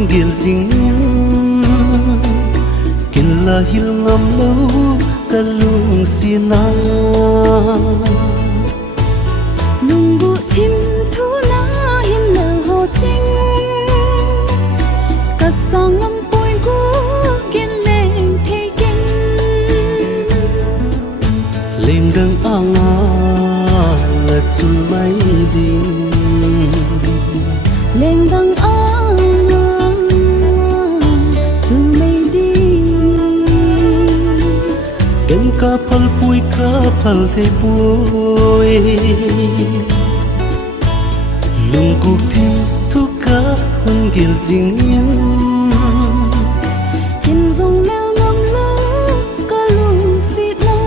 hun gel jing kin la hil ngam lo kalung sina nunggu thim thu na hin na ho ching ka sangam poi gu kin leng thei kin leng dang anga la chul mai ding leng dang anga chul mai ding ken ka phal se pui lung cuộc thi thu cá hun gel jing hin zong lel ngam lo ka lung si lo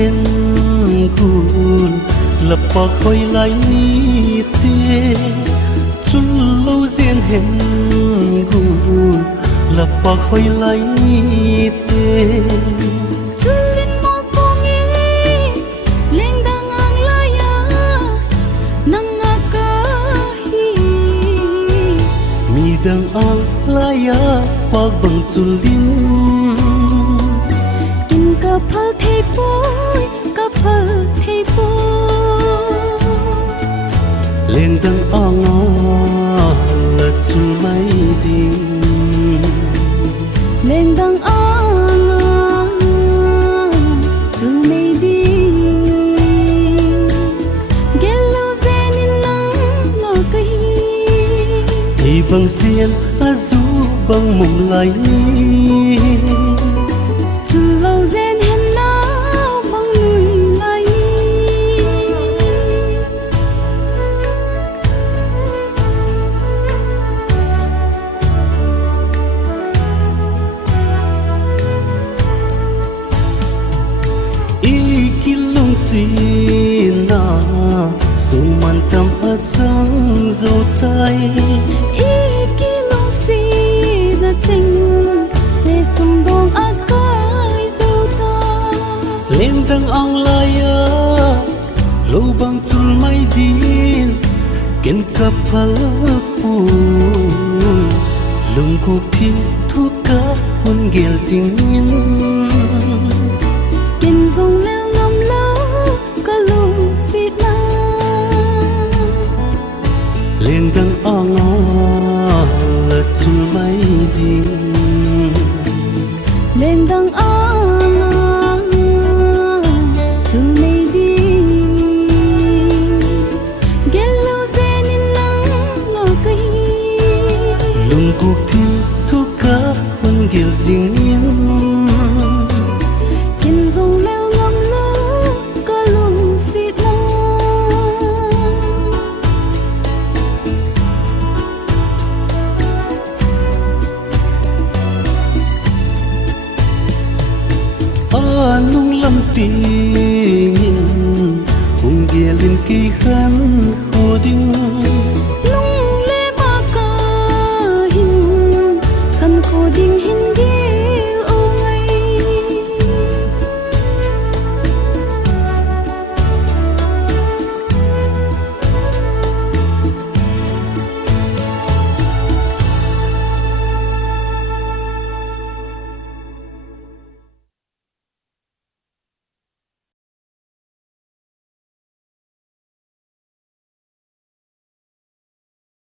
hen kun lập bọc hồi lại tê chun lâu diện hen kun lập bọc hồi lại tê chun linh mo phong e leng dang ang laya nang ka hi mi dang ang laya bọc bằng chun linh kin ka phal thei poi ka phal thei poi lên dang anga la chul mai ding lên dang anga chul mai ding gelo zen in nang lo ka hi thì bằng xiên azu bằng mộng lại chul lo zen hen nao bang nui lai kilung sina sung man tam a chang zo tai kilung sina ching se sum dong a kai zo ta lên dang ang laya lo bang chul mai din ken ka phal pu lung cuộc thi thu cá hun gel jing kin zong lel ngam lo ka lung si na lên dang anga la chul mai ding lên dang anga chul mai ding gelo zen in nang lo ka hi lung cuộc thi thu cá hun gel jing kin zong lel ngam lo ka lung si na nung lâm tình hùng ghiền lên kỳ khăn khô đinh